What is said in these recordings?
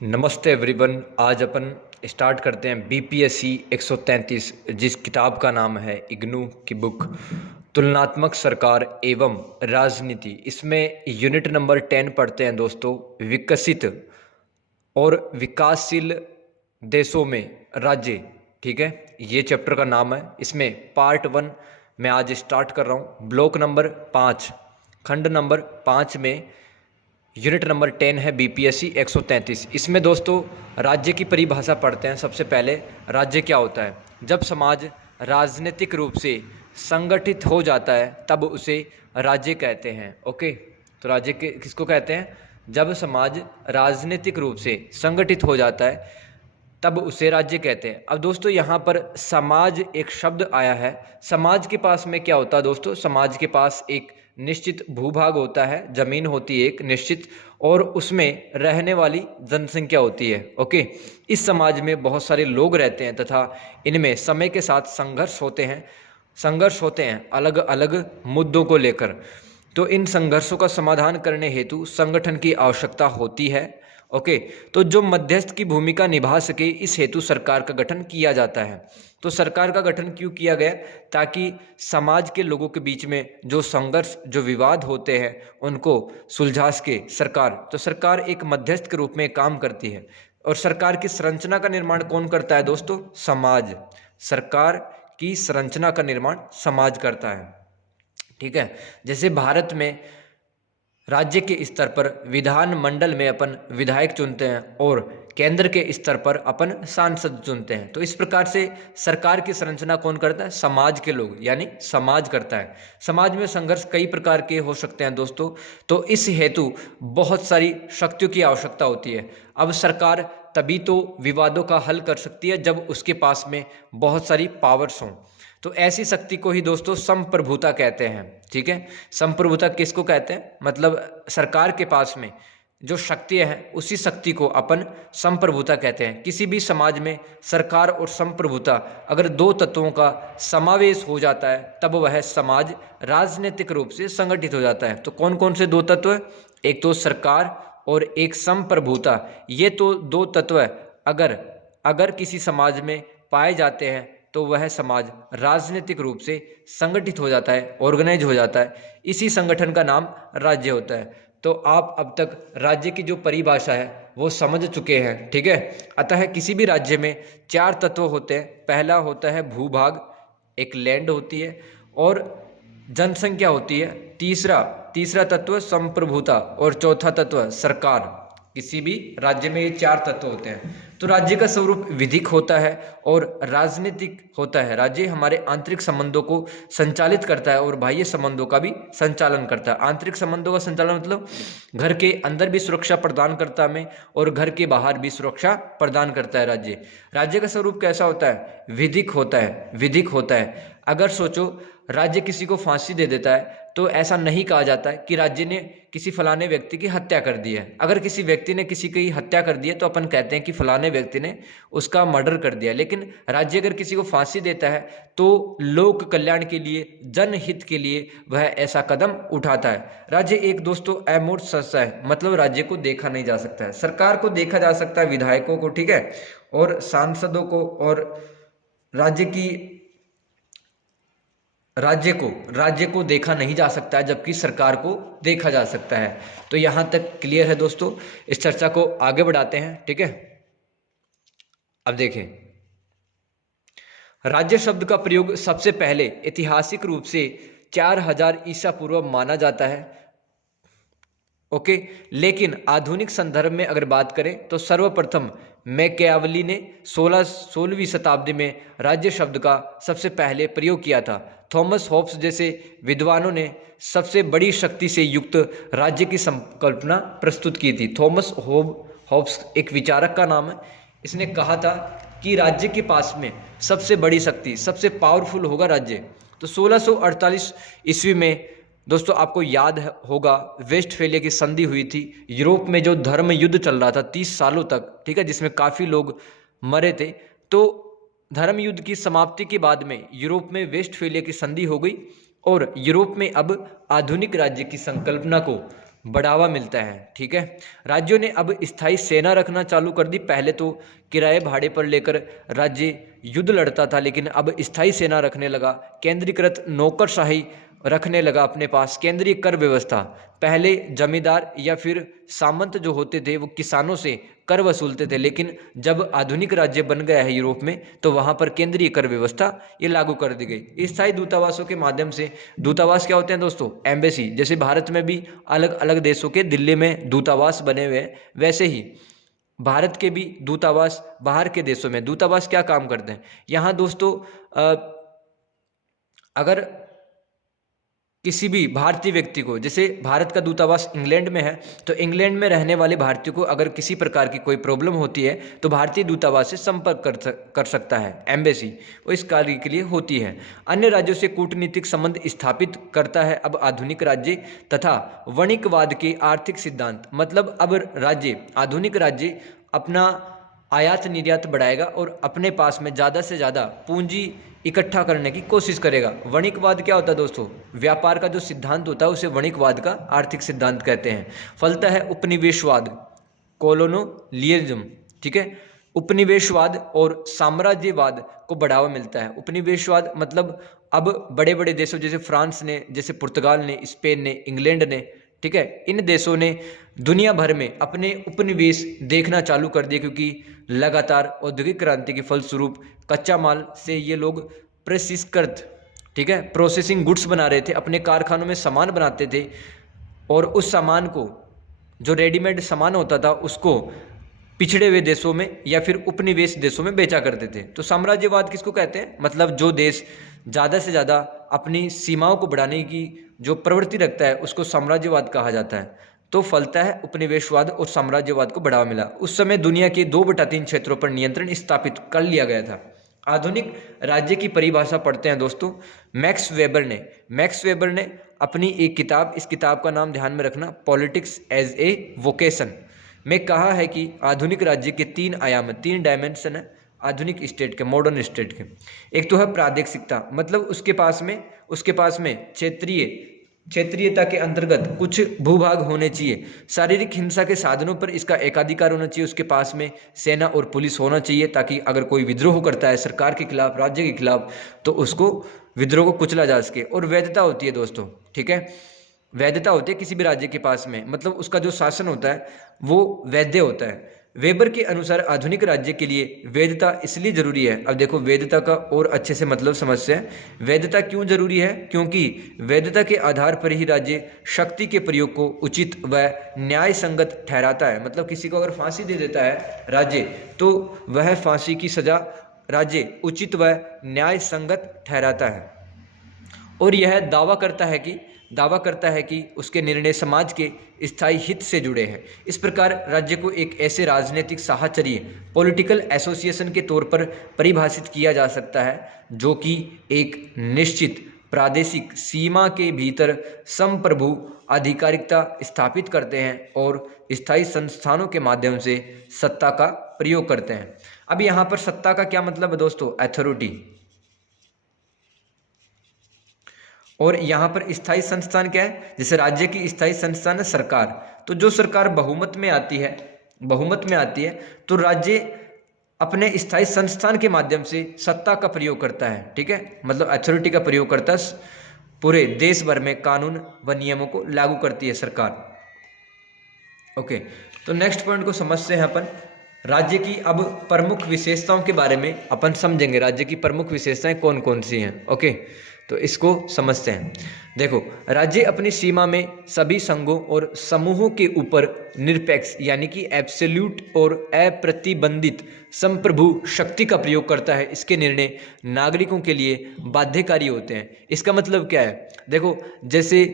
नमस्ते एवरीवन। आज अपन स्टार्ट करते हैं बीपीएससी 133, जिस किताब का नाम है इग्नू की बुक तुलनात्मक सरकार एवं राजनीति। इसमें यूनिट नंबर 10 पढ़ते हैं दोस्तों, विकसित और विकासशील देशों में राज्य। ठीक है, ये चैप्टर का नाम है। इसमें पार्ट 1 मैं आज स्टार्ट कर रहा हूँ। ब्लॉक नंबर 5 खंड नंबर 5 में यूनिट नंबर 10 है बीपीएससी 133। इसमें दोस्तों राज्य की परिभाषा पढ़ते हैं। सबसे पहले राज्य क्या होता है? जब समाज राजनीतिक रूप से संगठित हो जाता है तब उसे राज्य कहते हैं। ओके, तो राज्य के किसको कहते हैं? जब समाज राजनीतिक रूप से संगठित हो जाता है तब उसे राज्य कहते हैं। अब दोस्तों यहाँ पर समाज एक शब्द आया है। समाज के पास में क्या होता है दोस्तों? समाज के पास एक निश्चित भूभाग होता है, जमीन होती है एक निश्चित, और उसमें रहने वाली जनसंख्या होती है। ओके, इस समाज में बहुत सारे लोग रहते हैं तथा इनमें समय के साथ संघर्ष होते हैं अलग अलग मुद्दों को लेकर। तो इन संघर्षों का समाधान करने हेतु संगठन की आवश्यकता होती है। ओके, तो जो मध्यस्थ की भूमिका निभा सके, इस हेतु सरकार का गठन किया जाता है। तो सरकार का गठन क्यों किया गया? ताकि समाज के लोगों के बीच में जो संघर्ष, जो विवाद होते हैं, उनको सुलझा सके सरकार एक मध्यस्थ के रूप में काम करती है। और सरकार की संरचना का निर्माण कौन करता है दोस्तों? समाज। सरकार की संरचना का निर्माण समाज करता है। ठीक है, जैसे भारत में राज्य के स्तर पर विधान मंडल में अपन विधायक चुनते हैं और केंद्र के स्तर पर अपन सांसद चुनते हैं। तो इस प्रकार से सरकार की संरचना कौन करता है? समाज के लोग, यानी समाज करता है। समाज में संघर्ष कई प्रकार के हो सकते हैं दोस्तों, तो इस हेतु बहुत सारी शक्तियों की आवश्यकता होती है। अब सरकार तभी तो विवादों का हल कर सकती है जब उसके पास में बहुत सारी पावर्स हों। तो ऐसी शक्ति को ही दोस्तों संप्रभुता कहते हैं। ठीक है, संप्रभुता किसको कहते हैं? मतलब सरकार के पास में जो शक्तियां हैं उसी शक्ति को अपन संप्रभुता कहते हैं। किसी भी समाज में सरकार और संप्रभुता अगर दो तत्वों का समावेश हो जाता है तब वह समाज राजनीतिक रूप से संगठित हो जाता है। तो कौन कौन से दो तत्व? एक तो सरकार और एक संप्रभुता। ये तो दो तत्व अगर किसी समाज में पाए जाते हैं तो वह समाज राजनीतिक रूप से संगठित हो जाता है, ऑर्गेनाइज हो जाता है। इसी संगठन का नाम राज्य होता है। तो आप अब तक राज्य की जो परिभाषा है वो समझ चुके हैं। ठीक है, अतः किसी भी राज्य में 4 तत्व होते हैं। पहला होता है भूभाग, एक लैंड होती है, और जनसंख्या होती है। तीसरा तत्व संप्रभुता, और चौथा तत्व सरकार। किसी भी राज्य में ये 4 तत्व होते हैं। तो राज्य का स्वरूप विधिक होता है और राजनीतिक होता है। राज्य हमारे आंतरिक संबंधों को संचालित करता है और बाह्य संबंधों का भी संचालन करता है। आंतरिक संबंधों का संचालन मतलब घर के अंदर भी सुरक्षा प्रदान करता है हमें, और घर के बाहर भी सुरक्षा प्रदान करता है राज्य का स्वरूप कैसा होता है? विधिक होता है। अगर सोचो राज्य किसी को फांसी दे देता है तो ऐसा नहीं कहा जाता है कि राज्य ने किसी फलाने व्यक्ति की हत्या कर दी है। अगर किसी व्यक्ति ने किसी की हत्या कर दी है तो अपन कहते हैं कि फलाने व्यक्ति ने उसका मर्डर कर दिया। लेकिन राज्य अगर किसी को फांसी देता है तो लोक कल्याण के लिए, जनहित के लिए वह ऐसा कदम उठाता है। राज्य एक दोस्तों अमूर्त संस्था है, मतलब राज्य को देखा नहीं जा सकता है। सरकार को देखा जा सकता है, विधायकों को, ठीक है, और सांसदों को, और राज्य को देखा नहीं जा सकता है, जबकि सरकार को देखा जा सकता है। तो यहां तक क्लियर है दोस्तों। इस चर्चा को आगे बढ़ाते हैं। ठीक है, अब देखें, राज्य शब्द का प्रयोग सबसे पहले ऐतिहासिक रूप से 4000 ईसा पूर्व माना जाता है। ओके, लेकिन आधुनिक संदर्भ में अगर बात करें तो सर्वप्रथम मैकियावेली ने 16वीं शताब्दी में राज्य शब्द का सबसे पहले प्रयोग किया था। थॉमस हॉब्स जैसे विद्वानों ने सबसे बड़ी शक्ति से युक्त राज्य की संकल्पना प्रस्तुत की थी। थॉमस हॉब्स एक विचारक का नाम है। इसने कहा था कि राज्य के पास में सबसे बड़ी शक्ति, सबसे पावरफुल होगा राज्य। तो 1648 ईस्वी में दोस्तों आपको याद होगा वेस्टफेलिया की संधि हुई थी। यूरोप में जो धर्म युद्ध चल रहा था 30 सालों तक, ठीक है, जिसमें काफ़ी लोग मरे थे। तो धर्म युद्ध की समाप्ति के बाद में यूरोप में वेस्टफेलिया की संधि हो गई और यूरोप में अब आधुनिक राज्य की संकल्पना को बढ़ावा मिलता है। ठीक है, राज्यों ने अब स्थायी सेना रखना चालू कर दी। पहले तो किराए भाड़े पर लेकर राज्य युद्ध लड़ता था, लेकिन अब स्थायी सेना रखने लगा। केंद्रीकृत नौकरशाही रखने लगा अपने पास। केंद्रीय कर व्यवस्था, पहले जमींदार या फिर सामंत जो होते थे वो किसानों से कर वसूलते थे, लेकिन जब आधुनिक राज्य बन गया है यूरोप में तो वहां पर केंद्रीय कर व्यवस्था ये लागू कर दी गई। स्थायी दूतावासों के माध्यम से, दूतावास क्या होते हैं दोस्तों? एम्बेसी। जैसे भारत में भी अलग अलग देशों के दिल्ली में दूतावास बने हुए हैं, वैसे ही भारत के भी दूतावास बाहर के देशों में। दूतावास क्या काम करते हैं यहाँ दोस्तों? अगर किसी भी भारतीय व्यक्ति को, जैसे भारत का दूतावास इंग्लैंड में है, तो इंग्लैंड में रहने वाले भारतीय को अगर किसी प्रकार की कोई प्रॉब्लम होती है तो भारतीय दूतावास से संपर्क कर सकता है। एम्बेसी वो इस कार्य के लिए होती है। अन्य राज्यों से कूटनीतिक संबंध स्थापित करता है अब आधुनिक राज्य, तथा वणिकवाद के आर्थिक सिद्धांत, मतलब अब राज्य, आधुनिक राज्य अपना आयात निर्यात बढ़ाएगा और अपने पास में ज़्यादा से ज़्यादा पूंजी इकट्ठा करने की कोशिश करेगा। वणिकवाद क्या होता है दोस्तों? व्यापार का जो सिद्धांत होता है उसे वणिकवाद का आर्थिक सिद्धांत कहते हैं। फलता है उपनिवेशवाद, कोलोनियलिज्म। ठीक है, उपनिवेशवाद और साम्राज्यवाद को बढ़ावा मिलता है। उपनिवेशवाद मतलब अब बड़े बड़े देशों जैसे फ्रांस ने, जैसे पुर्तगाल ने, स्पेन ने, इंग्लैंड ने, ठीक है, इन देशों ने दुनिया भर में अपने उपनिवेश देखना चालू कर दिए, क्योंकि लगातार औद्योगिक क्रांति के फलस्वरूप कच्चा माल से ये लोग प्रसंस्कृत, ठीक है, प्रोसेसिंग गुड्स बना रहे थे, अपने कारखानों में सामान बनाते थे और उस सामान को, जो रेडीमेड सामान होता था, उसको पिछड़े हुए देशों में या फिर उपनिवेश देशों में बेचा करते थे। तो साम्राज्यवाद किसको कहते हैं? मतलब जो देश ज़्यादा से ज़्यादा अपनी सीमाओं को बढ़ाने की जो प्रवृत्ति रखता है उसको साम्राज्यवाद कहा जाता है। तो फलता है उपनिवेशवाद और साम्राज्यवाद को बढ़ावा मिला। उस समय दुनिया के 2/3 क्षेत्रों पर नियंत्रण स्थापित कर लिया गया था। आधुनिक राज्य की परिभाषा पढ़ते हैं दोस्तों मैक्स वेबर ने अपनी एक किताब, इस किताब का नाम ध्यान में रखना, पॉलिटिक्स एज ए वोकेशन, में कहा है कि आधुनिक राज्य के 3 आयाम, 3 डायमेंशन है आधुनिक स्टेट के, मॉडर्न स्टेट के। एक तो है प्रादेशिकता, मतलब उसके पास में क्षेत्रीयता के अंतर्गत कुछ भूभाग होने चाहिए। शारीरिक हिंसा के साधनों पर इसका एकाधिकार होना चाहिए। उसके पास में सेना और पुलिस होना चाहिए, ताकि अगर कोई विद्रोह करता है सरकार के खिलाफ, राज्य के खिलाफ, तो उसको विद्रोह को कुचला जा सके। और वैधता होती है दोस्तों, ठीक है, वैधता होती है किसी भी राज्य के पास में, मतलब उसका जो शासन होता है वो वैध होता है। वेबर के अनुसार आधुनिक राज्य के लिए वैधता इसलिए जरूरी है। अब देखो वैधता का और अच्छे से मतलब समझते हैं। वैधता क्यों जरूरी है? क्योंकि वैधता के आधार पर ही राज्य शक्ति के प्रयोग को उचित व न्याय संगत ठहराता है। मतलब किसी को अगर फांसी दे देता है राज्य, तो वह फांसी की सजा राज्य उचित व न्याय संगत ठहराता है। और यह दावा करता है कि उसके निर्णय समाज के स्थायी हित से जुड़े हैं। इस प्रकार राज्य को एक ऐसे राजनीतिक साहचर्य, पॉलिटिकल एसोसिएशन के तौर पर परिभाषित किया जा सकता है, जो कि एक निश्चित प्रादेशिक सीमा के भीतर संप्रभु आधिकारिकता स्थापित करते हैं और स्थायी संस्थानों के माध्यम से सत्ता का प्रयोग करते हैं। अब यहाँ पर सत्ता का क्या मतलब है दोस्तों? अथॉरिटी। और यहाँ पर स्थायी संस्थान क्या है? जैसे राज्य की स्थायी संस्थान है सरकार, तो जो सरकार बहुमत में आती है तो राज्य अपने स्थायी संस्थान के माध्यम से सत्ता का प्रयोग करता है, ठीक है, मतलब अथॉरिटी का प्रयोग करता है। पूरे देश भर में कानून व नियमों को लागू करती है सरकार। ओके, तो नेक्स्ट पॉइंट को समझते हैं अपन। राज्य की अब प्रमुख विशेषताओं के बारे में अपन समझेंगे। राज्य की प्रमुख विशेषताएं कौन कौन सी हैं? ओके, तो इसको समझते हैं। देखो, राज्य अपनी सीमा में सभी संघों और समूहों के ऊपर निरपेक्ष यानी कि एब्सोल्यूट और अप्रतिबंधित संप्रभु शक्ति का प्रयोग करता है। इसके निर्णय नागरिकों के लिए बाध्यकारी होते हैं। इसका मतलब क्या है? देखो, जैसे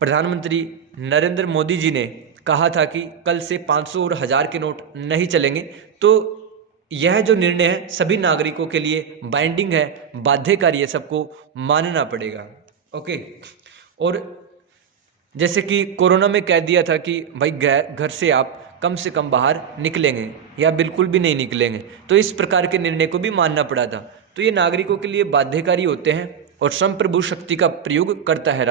प्रधानमंत्री नरेंद्र मोदी जी ने कहा था कि कल से 500 और 1000 के नोट नहीं चलेंगे, तो यह जो निर्णय है सभी नागरिकों के लिए बाइंडिंग है, बाध्यकारी है, सबको मानना पड़ेगा। ओके, और जैसे कि कोरोना में कह दिया था कि भाई घर से आप कम से कम बाहर निकलेंगे या बिल्कुल भी नहीं निकलेंगे, तो इस प्रकार के निर्णय को भी मानना पड़ा था। तो ये नागरिकों के लिए बाध्यकारी होते हैं और संप्रभु शक्ति का प्रयोग करता है।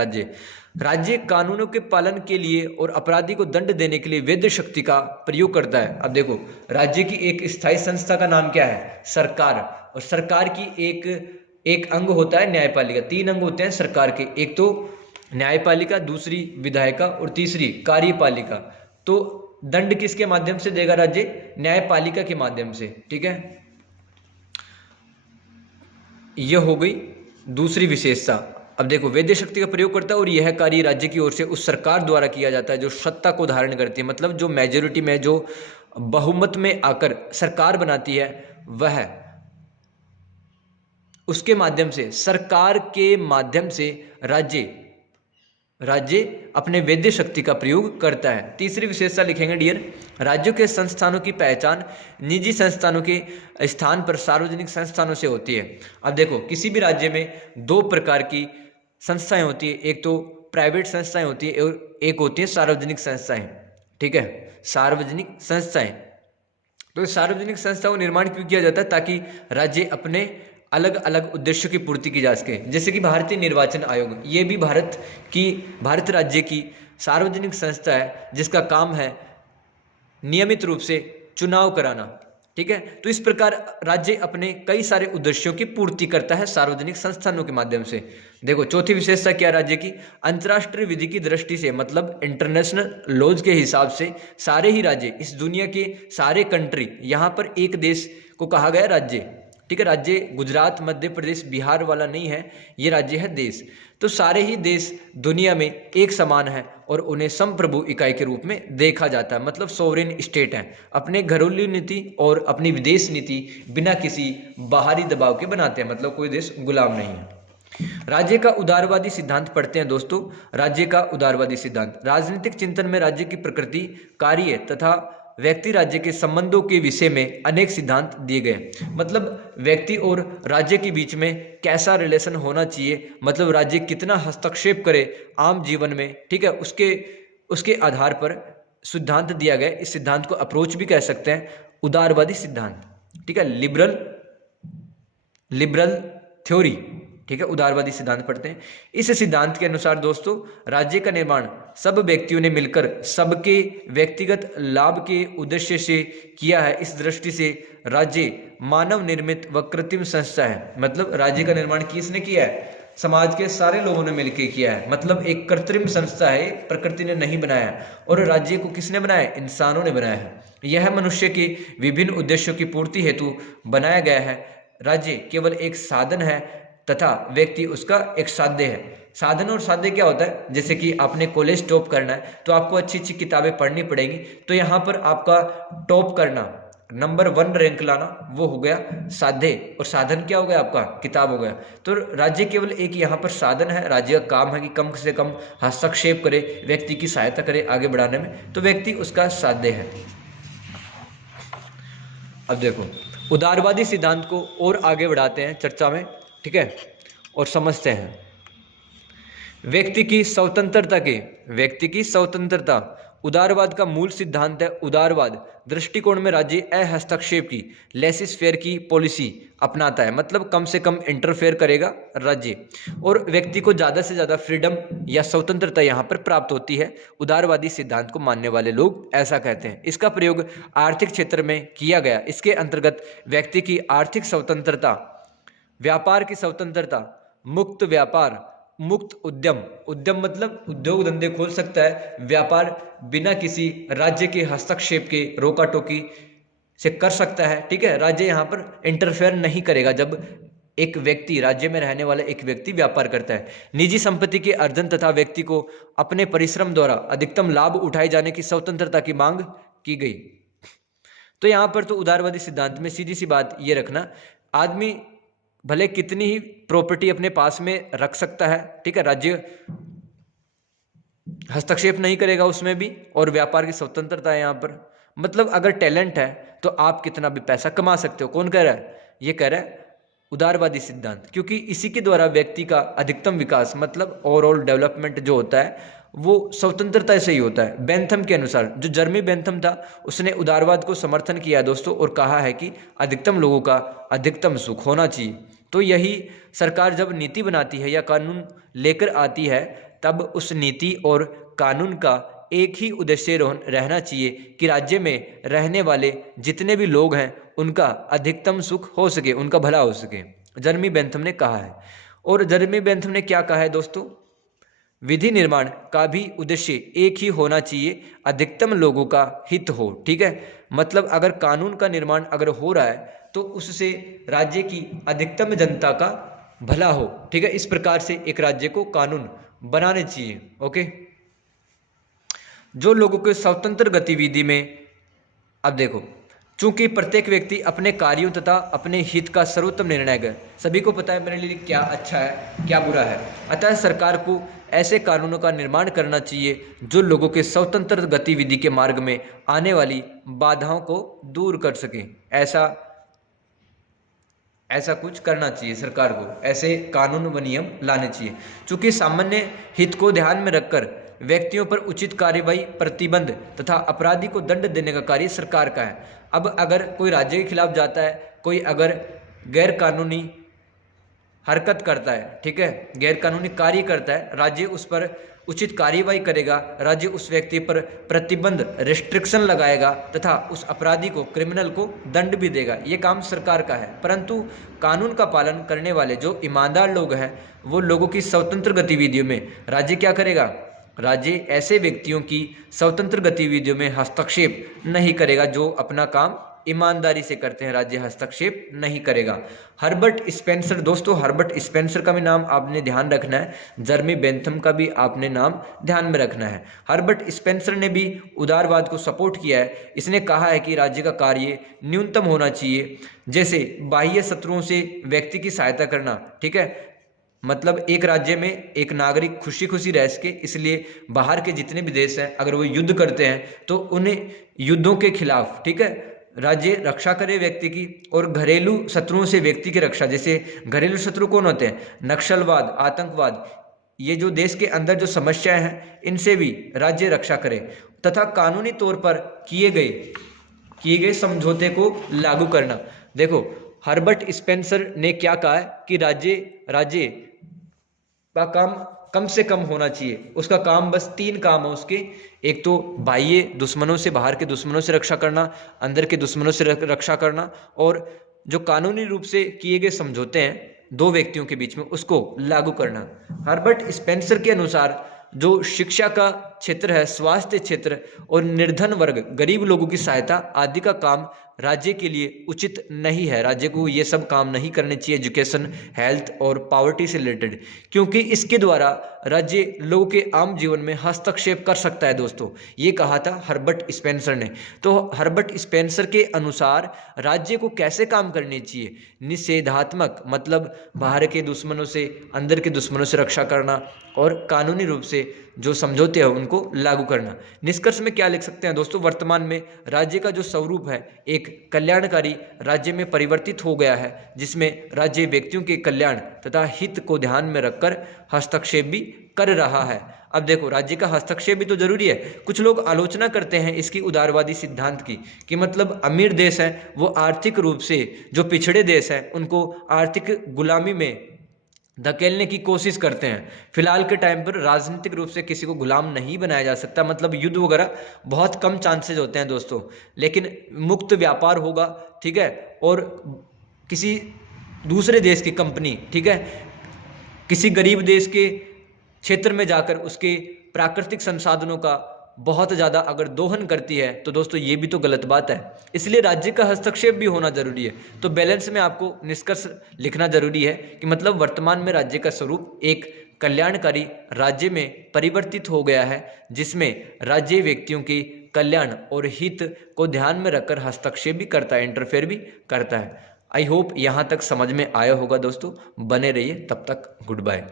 राज्य कानूनों के पालन के लिए और अपराधी को दंड देने के लिए वैध शक्ति का प्रयोग करता है। अब देखो, राज्य की एक स्थायी संस्था का नाम क्या है? सरकार। और सरकार की एक अंग होता है न्यायपालिका। 3 अंग होते हैं सरकार के, एक तो न्यायपालिका, दूसरी विधायिका और तीसरी कार्यपालिका। तो दंड किसके माध्यम से देगा राज्य? न्यायपालिका के माध्यम से। ठीक है, यह हो गई दूसरी विशेषता। अब देखो, वैद्य शक्ति का प्रयोग करता है और यह कार्य राज्य की ओर से उस सरकार द्वारा किया जाता है जो सत्ता को धारण करती है, मतलब जो मेजोरिटी में, जो बहुमत में आकर सरकार बनाती है, वह उसके माध्यम से, सरकार के माध्यम से राज्य अपने वैद्य शक्ति का प्रयोग करता है। तीसरी विशेषता लिखेंगे डियर, राज्यों के संस्थानों की पहचान निजी संस्थानों के स्थान पर सार्वजनिक संस्थानों से होती है। अब देखो, किसी भी राज्य में 2 प्रकार की संस्थाएं होती है, एक तो प्राइवेट संस्थाएं होती है और एक होती है सार्वजनिक संस्थाएं। ठीक है, सार्वजनिक संस्थाएं। तो सार्वजनिक संस्थाओं का निर्माण क्यों किया जाता है? ताकि राज्य अपने अलग अलग उद्देश्यों की पूर्ति की जा सके। जैसे कि भारतीय निर्वाचन आयोग, ये भी भारत राज्य की सार्वजनिक संस्था है जिसका काम है नियमित रूप से चुनाव कराना। ठीक है, तो इस प्रकार राज्य अपने कई सारे उद्देश्यों की पूर्ति करता है सार्वजनिक संस्थानों के माध्यम से। देखो, चौथी विशेषता क्या राज्य की? अंतर्राष्ट्रीय विधि की दृष्टि से, मतलब इंटरनेशनल लॉज के हिसाब से सारे ही राज्य, इस दुनिया के सारे कंट्री, यहाँ पर एक देश को कहा गया राज्य। ठीक है, राज्य गुजरात, मध्य प्रदेश, बिहार वाला नहीं है, ये राज्य है देश। तो सारे ही देश दुनिया में एक समान है और उन्हें संप्रभु इकाई के रूप में देखा जाता है, मतलब सोवरेन स्टेट है। अपने घरेलू नीति और अपनी विदेश नीति बिना किसी बाहरी दबाव के बनाते हैं, मतलब कोई देश गुलाम नहीं है। राज्य का उदारवादी सिद्धांत पढ़ते हैं दोस्तों। राज्य का उदारवादी सिद्धांत, राजनीतिक चिंतन में राज्य की प्रकृति, कार्य तथा व्यक्ति राज्य के संबंधों के विषय में अनेक सिद्धांत दिए गए। मतलब व्यक्ति और राज्य के बीच में कैसा रिलेशन होना चाहिए, मतलब राज्य कितना हस्तक्षेप करे आम जीवन में। ठीक है, उसके आधार पर सिद्धांत दिया गया। इस सिद्धांत को अप्रोच भी कह सकते हैं, उदारवादी सिद्धांत। ठीक है, लिबरल थ्योरी। ठीक है, उदारवादी सिद्धांत पढ़ते हैं। इस सिद्धांत के अनुसार दोस्तों, राज्य का निर्माण सब व्यक्तियों ने मिलकर सबके व्यक्तिगत लाभ के उद्देश्य से किया है। इस दृष्टि से राज्य मानव निर्मित व कृत्रिम संस्था है। मतलब राज्य का निर्माण किसने किया है? समाज के सारे लोगों ने मिलकर किया है। मतलब एक कृत्रिम संस्था है, प्रकृति ने नहीं बनाया। और राज्य को किसने बनाया? इंसानों ने बनाया है। यह मनुष्य के विभिन्न उद्देश्यों की पूर्ति हेतु बनाया गया है। राज्य केवल एक साधन है तथा व्यक्ति उसका एक साध्य है। साधन और साध्य क्या होता है? जैसे कि आपने कॉलेज टॉप करना है तो आपको अच्छी अच्छी किताबें पढ़नी पड़ेंगी। तो यहाँ पर आपका टॉप करना, नंबर 1 रैंक लाना, वो हो गया साध्य। और साधन क्या हो गया? आपका किताब हो गया। तो राज्य केवल एक यहाँ पर साधन है। राज्य का काम है कि कम से कम हस्तक्षेप करे, व्यक्ति की सहायता करे आगे बढ़ाने में, तो व्यक्ति उसका साध्य है। अब देखो, उदारवादी सिद्धांत को और आगे बढ़ाते हैं चर्चा में। ठीक है, और समझते हैं व्यक्ति की स्वतंत्रता। उदारवाद का मूल सिद्धांत है उदारवाद दृष्टिकोण में राज्य अहस्तक्षेप की, लेसिस फेयर की पॉलिसी अपनाता है। मतलब कम से कम इंटरफेयर करेगा राज्य, और व्यक्ति को ज़्यादा से ज़्यादा फ्रीडम या स्वतंत्रता यहाँ पर प्राप्त होती है। उदारवादी सिद्धांत को मानने वाले लोग ऐसा कहते हैं। इसका प्रयोग आर्थिक क्षेत्र में किया गया। इसके अंतर्गत व्यक्ति की आर्थिक स्वतंत्रता, व्यापार की स्वतंत्रता, मुक्त व्यापार, मुक्त उद्यम मतलब उद्योग धंधे खोल सकता है, व्यापार बिना किसी राज्य के हस्तक्षेप के, रोका टोकी से कर सकता है। ठीक है, राज्य यहाँ पर इंटरफेयर नहीं करेगा जब एक व्यक्ति, राज्य में रहने वाला एक व्यक्ति व्यापार करता है। निजी संपत्ति के अर्जन तथा व्यक्ति को अपने परिश्रम द्वारा अधिकतम लाभ उठाए जाने की स्वतंत्रता की मांग की गई। तो यहाँ पर तो उदारवादी सिद्धांत में सीधी सी बात ये रखना, आदमी भले कितनी ही प्रॉपर्टी अपने पास में रख सकता है। ठीक है, राज्य हस्तक्षेप नहीं करेगा उसमें भी, और व्यापार की स्वतंत्रता है यहाँ पर। मतलब अगर टैलेंट है तो आप कितना भी पैसा कमा सकते हो। कौन कह रहा है? ये कह रहा है उदारवादी सिद्धांत, क्योंकि इसी के द्वारा व्यक्ति का अधिकतम विकास, मतलब ओवरऑल डेवलपमेंट जो होता है वो स्वतंत्रता से ही होता है। बेंथम के अनुसार, जो जर्मी बेंथम था, उसने उदारवाद को समर्थन किया दोस्तों, और कहा है कि अधिकतम लोगों का अधिकतम सुख होना चाहिए। तो यही सरकार जब नीति बनाती है या कानून लेकर आती है, तब उस नीति और कानून का एक ही उद्देश्य रहना चाहिए कि राज्य में रहने वाले जितने भी लोग हैं उनका अधिकतम सुख हो सके, उनका भला हो सके, जर्मी बेंथम ने कहा है। और जर्मी बेंथम ने क्या कहा है दोस्तों, विधि निर्माण का भी उद्देश्य एक ही होना चाहिए, अधिकतम लोगों का हित हो। ठीक है, मतलब अगर कानून का निर्माण अगर हो रहा है तो उससे राज्य की अधिकतम जनता का भला हो। ठीक है, इस प्रकार से एक राज्य को कानून बनाने चाहिए। ओके, जो लोगों के स्वतंत्र गतिविधि में, अब देखो, चूंकि प्रत्येक व्यक्ति अपने कार्यों तथा अपने हित का सर्वोत्तम निर्णय है, सभी को पता है मेरे लिए क्या अच्छा है क्या बुरा है, अतः सरकार को ऐसे कानूनों का निर्माण करना चाहिए जो लोगों के स्वतंत्र गतिविधि के मार्ग में आने वाली बाधाओं को दूर कर सके। ऐसा कुछ करना चाहिए सरकार को, ऐसे कानून व नियम लाने चाहिए। चूंकि सामान्य हित को ध्यान में रखकर व्यक्तियों पर उचित कार्रवाई, प्रतिबंध तथा अपराधी को दंड देने का कार्य सरकार का है। अब अगर कोई राज्य के खिलाफ जाता है, कोई अगर गैर कानूनी हरकत करता है, ठीक है, गैर कानूनी कार्य करता है, राज्य उस पर उचित कार्रवाई करेगा, राज्य उस व्यक्ति पर प्रतिबंध, रिस्ट्रिक्शन लगाएगा तथा उस अपराधी को, क्रिमिनल को दंड भी देगा। ये काम सरकार का है। परंतु कानून का पालन करने वाले जो ईमानदार लोग हैं, वो लोगों की स्वतंत्र गतिविधियों में राज्य क्या करेगा, राज्य ऐसे व्यक्तियों की स्वतंत्र गतिविधियों में हस्तक्षेप नहीं करेगा जो अपना काम ईमानदारी से करते हैं, राज्य हस्तक्षेप नहीं करेगा। हर्बर्ट स्पेंसर, दोस्तों हर्बर्ट स्पेंसर का भी नाम आपने ध्यान रखना है, जर्मी बेंथम का भी आपने नाम ध्यान में रखना है। हर्बर्ट स्पेंसर ने भी उदारवाद को सपोर्ट किया है। इसने कहा है कि राज्य का कार्य न्यूनतम होना चाहिए, जैसे बाह्य शत्रुओं से व्यक्ति की सहायता करना। ठीक है, मतलब एक राज्य में एक नागरिक खुशी खुशी रह सके, इसलिए बाहर के जितने भी देश हैं अगर वो युद्ध करते हैं तो उन्हें युद्धों के खिलाफ, ठीक है, राज्य रक्षा करे व्यक्ति की, और घरेलू शत्रुओं से व्यक्ति की रक्षा। जैसे घरेलू शत्रु कौन होते हैं, नक्सलवाद, आतंकवाद, ये जो देश के अंदर जो समस्याएं हैं इनसे भी राज्य रक्षा करे, तथा कानूनी तौर पर किए गए समझौते को लागू करना। देखो हर्बर्ट स्पेंसर ने क्या कहा है कि राज्य का काम कम से कम होना चाहिए, उसका काम बस 3 काम है उसके, एक तो बाह्य दुश्मनों से, बाहर के दुश्मनों से रक्षा करना, अंदर के दुश्मनों से रक्षा करना, और जो कानूनी रूप से किए गए समझौते हैं 2 व्यक्तियों के बीच में उसको लागू करना। हर्बर्ट स्पेंसर के अनुसार जो शिक्षा का क्षेत्र है, स्वास्थ्य क्षेत्र और निर्धन वर्ग, गरीब लोगों की सहायता आदि का काम राज्य के लिए उचित नहीं है। राज्य को ये सब काम नहीं करने चाहिए, एजुकेशन, हेल्थ और पॉवर्टी से रिलेटेड, क्योंकि इसके द्वारा राज्य लोगों के आम जीवन में हस्तक्षेप कर सकता है। दोस्तों ये कहा था हर्बर्ट स्पेंसर ने। तो हर्बर्ट स्पेंसर के अनुसार राज्य को कैसे काम करनी चाहिए, निषेधात्मक, मतलब बाहर के दुश्मनों से, अंदर के दुश्मनों से रक्षा करना, और कानूनी रूप से जो समझौते हैं उनको लागू करना। निष्कर्ष में क्या लिख सकते हैं दोस्तों, वर्तमान में राज्य का जो स्वरूप है एक कल्याणकारी राज्य में परिवर्तित हो गया है, जिसमें राज्य व्यक्तियों के कल्याण तथा हित को ध्यान में रखकर हस्तक्षेप भी कर रहा है। अब देखो राज्य का हस्तक्षेप भी तो जरूरी है। कुछ लोग आलोचना करते हैं इसकी उदारवादी सिद्धांत की, कि मतलब अमीर देश हैं वो आर्थिक रूप से जो पिछड़े देश हैं उनको आर्थिक गुलामी में धकेलने की कोशिश करते हैं। फिलहाल के टाइम पर राजनीतिक रूप से किसी को गुलाम नहीं बनाया जा सकता, मतलब युद्ध वगैरह बहुत कम चांसेस होते हैं दोस्तों, लेकिन मुक्त व्यापार होगा, ठीक है, और किसी दूसरे देश की कंपनी, ठीक है, किसी गरीब देश के क्षेत्र में जाकर उसके प्राकृतिक संसाधनों का बहुत ज़्यादा अगर दोहन करती है तो दोस्तों ये भी तो गलत बात है। इसलिए राज्य का हस्तक्षेप भी होना जरूरी है। तो बैलेंस में आपको निष्कर्ष लिखना जरूरी है कि मतलब वर्तमान में राज्य का स्वरूप एक कल्याणकारी राज्य में परिवर्तित हो गया है, जिसमें राज्य व्यक्तियों के कल्याण और हित को ध्यान में रखकर हस्तक्षेप भी करता है, इंटरफेयर भी करता है। आई होप यहाँ तक समझ में आया होगा दोस्तों। बने रहिए, तब तक गुड बाय।